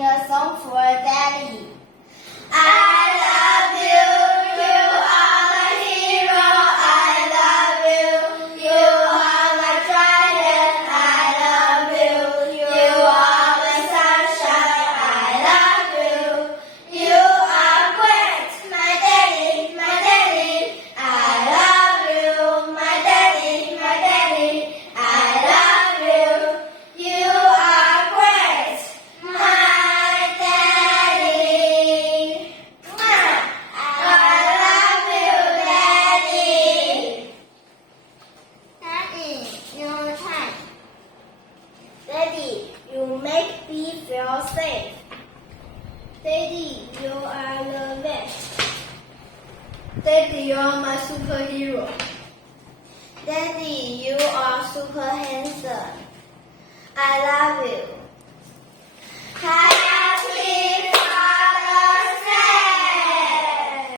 sing a song for Daddy. I love you, you are my hero. I love you, you are my giant. I love you, you are my sunshine. I love you, you are great, my daddy, my daddy. I love you, my daddy, my daddy. I love you, you are great, my daddy. I love you, daddy. Daddy, your time. Daddy, you make me feel safe. Daddy, you are the best. Daddy, you are my superhero. Daddy, you are super handsome. I love you.